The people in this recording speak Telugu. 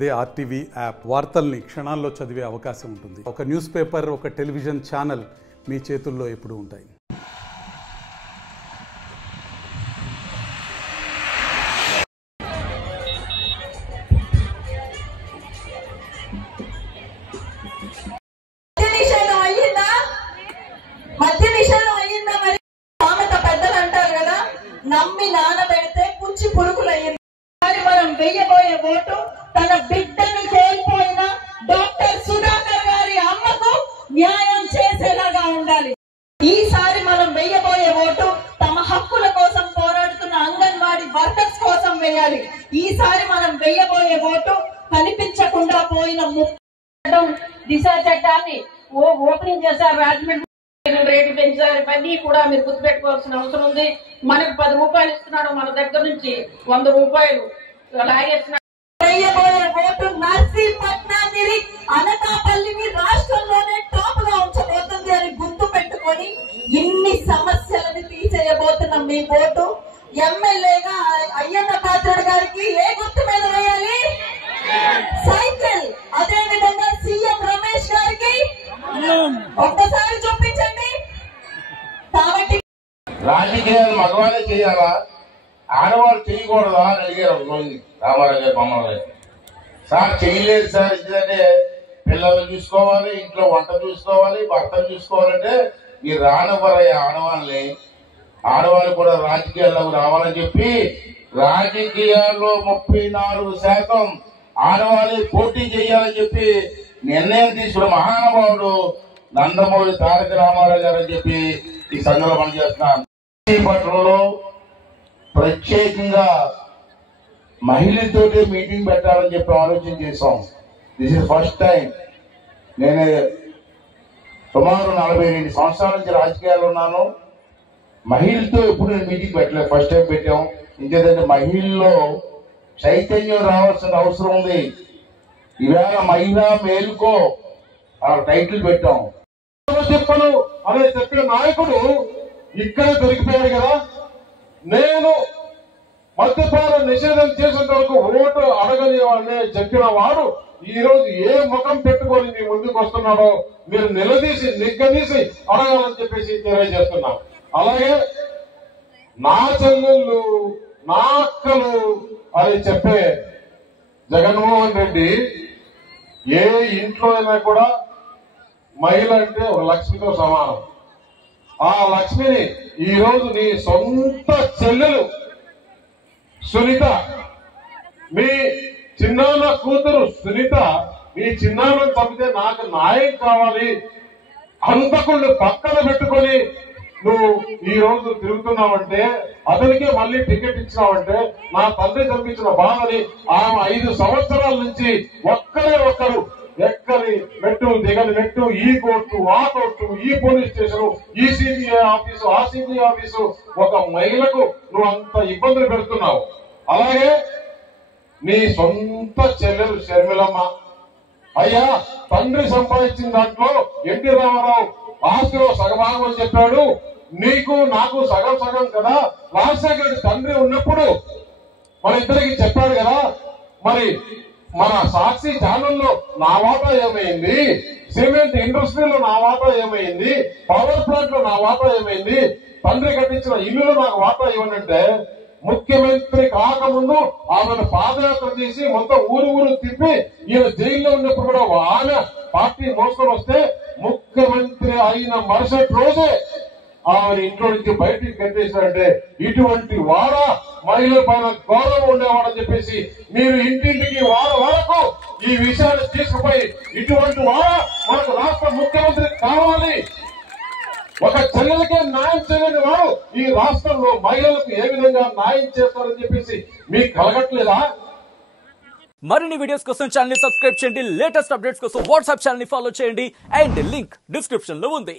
అదే ఆర్టీవీ యాప్ వార్తల్ని క్షణాల్లో చదివే అవకాశం ఉంటుంది. ఒక న్యూస్ పేపర్, ఒక టెలివిజన్ ఛానల్ మీ చేతుల్లో ఎప్పుడూ ఉంటాయి. నమ్మి నానబెడితే పుచ్చి పురుగులయ్యింది. మనం వెయ్యబోయే ఓటు తన బిడ్డను కోల్పోయిన డాక్టర్ సుధాకర్ గారి అమ్మకు న్యాయం చేసేలాగా ఉండాలి. ఈసారి మనం వెయ్యబోయే ఓటు తమ హక్కుల కోసం పోరాడుతున్న అంగన్వాడీ వర్కర్స్ కోసం వేయాలి. ఈసారి మనం వెయ్యబోయే ఓటు కనిపించకుండా పోయిన దిశ చట్టాన్ని ఓపెనింగ్ చేశారు. రాజమండ్రి రేటు పెంచారు. ఇవన్నీ కూడా మీరు గుర్తుపెట్టుకోవాల్సిన అవసరం ఉంది. మనకు 10 రూపాయలు ఇస్తున్నాడు, మన దగ్గర నుంచి 100 రూపాయలు లాగేస్తున్నాడు. వేయబోయే ఓటు నర్సీపట్నాన్ని, అనకాపల్లిని రాష్ట్రంలోనే టాప్ గా ఉంచబోతుంది అని గుర్తు పెట్టుకొని ఇన్ని సమస్యలను తీసేయబోతున్న మీ ఓటు ఎమ్మెల్యేగా అయ్యన్న పాత్రుడు గారికి ఏ గుర్తు మీద వేయాలి? సైకిల్. అదే విధంగా సీఎం రమేష్ గారికి ఒక్కసారి చూపించండి. కాబట్టి రాజకీయాలు మగవాళ్ళే చేయాలా, ఆడవాళ్ళు చేయకూడదా అని అడిగారు రామారావు గారు మమ్మల్ని. సార్ చేయలేదు సార్, ఎందుకంటే పిల్లలు చూసుకోవాలి, ఇంట్లో వంట చూసుకోవాలి, భర్తను చూసుకోవాలంటే మీరు రానివ్వరయ్యా ఆడవాళ్ళని. ఆడవాళ్ళు కూడా రాజకీయాల్లోకి రావాలని చెప్పి రాజకీయాల్లో 34% ఆడవాళ్ళే పోటీ చేయాలని చెప్పి నిర్ణయం తీసుకున్న మహానుభావుడు నందమూరి తారక రామారావు గారు అని చెప్పి ఈ సంఘంలో పనిచేస్తున్నాను. పట్టణంలో ప్రత్యేకంగా మహిళలతోటే మీటింగ్ పెట్టాలని చెప్పి ఆలోచన చేశాం. This is first time. నేను సుమారు 42 సంవత్సరాల నుంచి రాజకీయాలు ఉన్నాను. మహిళలతో ఎప్పుడు నేను మీటింగ్ పెట్టలేదు, ఫస్ట్ టైం పెట్టాం. ఇంకేదంటే మహిళల్లో చైతన్యం రావాల్సిన అవసరం ఉంది. ఈవేళ మహిళా మేలుకో ఆ టైటిల్ పెట్టాం. చెప్పను అనే చెప్పిన నాయకుడు ఇక్కడ దొరికిపోయాడు కదా. నేను మద్యపాన నిషేధం చేసేంత వరకు ఓటు అడగని వాళ్ళని చెప్పిన వాడు ఈ రోజు ఏ ముఖం పెట్టుకొని మీ ముందుకు వస్తున్నాడో మీరు నిలదీసి నిగ్గదీసి అడగాలని చెప్పేసి తెలియజేస్తున్నాం. అలాగే నా చెల్లెళ్ళు, నా అక్కలు అని చెప్పే జగన్మోహన్ రెడ్డి ఏ ఇంట్లో అయినా కూడా మహిళ అంటే ఒక లక్ష్మితో సమానం. ఆ లక్ష్మిని ఈ రోజు నీ సొంత చెల్లెలు సునీత, మీ చిన్నాన్న కూతురు సునీత, మీ చిన్నాన్నను చంపితే నాకు న్యాయం కావాలి, హంతకుళ్ళు పక్కన పెట్టుకొని నువ్వు ఈ రోజు తిరుగుతున్నావంటే, అతనికే మళ్ళీ టికెట్ ఇచ్చినావంటే, నా తండ్రి చంపించిన బాధని ఆమె 5 సంవత్సరాల నుంచి ఒక్కరు ఎక్కడి మెట్టు దిగని మెట్టు, ఈ కోర్టు ఆ కోర్టు, ఈ పోలీస్ స్టేషన్, ఈ సిబిఐ ఆఫీసు ఆ సిబిఐ ఆఫీసు, ఒక మహిళకు నువ్వు అంత ఇబ్బందులు పెడుతున్నావు. అలాగే నీ సొంత చెల్లెలు షర్మిలమ్మ, అయ్యా తండ్రి సంపాదించిన దాంట్లో ఎన్టీ రామారావు ఆస్తిలో సగభాగం అని చెప్పాడు, నీకు నాకు సగం సగం కదా. రాజశేఖర తండ్రి ఉన్నప్పుడు మన ఇద్దరికి చెప్పాడు కదా. మరి మన సాక్షి ఛానల్లో నా వాటా ఏమైంది, సిమెంట్ ఇండస్ట్రీలో నా వాటా ఏమైంది, పవర్ ప్లాంట్ లో నా వాటా ఏమైంది, తండ్రి కట్టించిన ఇల్లులో నాకు వాటా ఇవ్వనంటే, ముఖ్యమంత్రి కాకముందు ఆమెను పాదయాత్ర చేసి మొత్తం ఊరు తిప్పి ఈయన జైల్లో ఉన్నప్పుడు కూడా ఆమె పార్టీ మోసుకొని వస్తే ముఖ్యమంత్రి అయిన మరుసటి రోజే ఆమె ఇంట్లో నుంచి బయటికి కట్టేశారంటే ఇటువంటి వాడా మహిళల పైన గౌరవం ఉండేవాడని చెప్పేసి మీరు ఇంటింటికి వరకు ఈ విషయాన్ని తీసుకుపోయి ఇటువంటి వాడా మనకు రాష్ట్ర ముఖ్యమంత్రి కావాలి. ఒక చెల్లెలకే న్యాయం చేయలేని వాడు ఈ రాష్ట్రంలో మహిళలకు ఏ విధంగా న్యాయం చేస్తారని చెప్పేసి మీకు కలగట్లేదా? మరిన్ని వీడియోస్ కోసం ఛానల్ ని సబ్స్క్రైబ్ చేయండి. లేటెస్ట్ అప్డేట్స్ కోసం వాట్సాప్ ఛానల్ ని ఫాలో చేయండి. అండ్ లింక్ డిస్క్రిప్షన్ లో ఉంది.